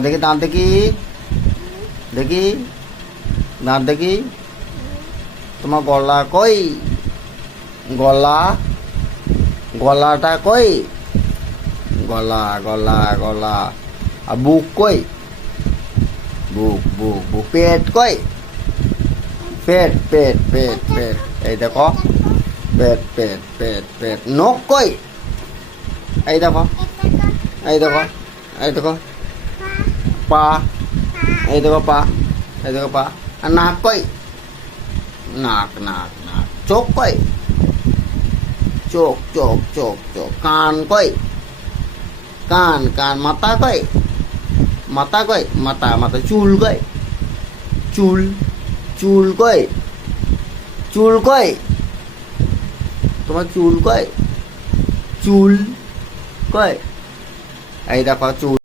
দেখি দাঁত দেখি, দেখি দাঁত দেখি। তোমার গলা কই? গলা, গলাটা কই? গলা গলা গলা। আর বুক কই? বুক বুক বুক। পেট কই? পেট পেট পেট পেট। এই দেখো, পেট পেট পেট পেট। নখ কই? এই দেখো, এই দেখো, এই দেখো। পা, এই দেখো পা, এই দেখো পা। আর নাক কই? নাক নাক নাক। চোখ কই? চোখ চোখ চোখ চোখ। কান কই? কান কান। মাথা কই? মাথা কই? মাথা মাথা। চুল কই? চুল চুল কই? চুল কই? তোমার চুল কই? চুল কই? এই দেখো চুল।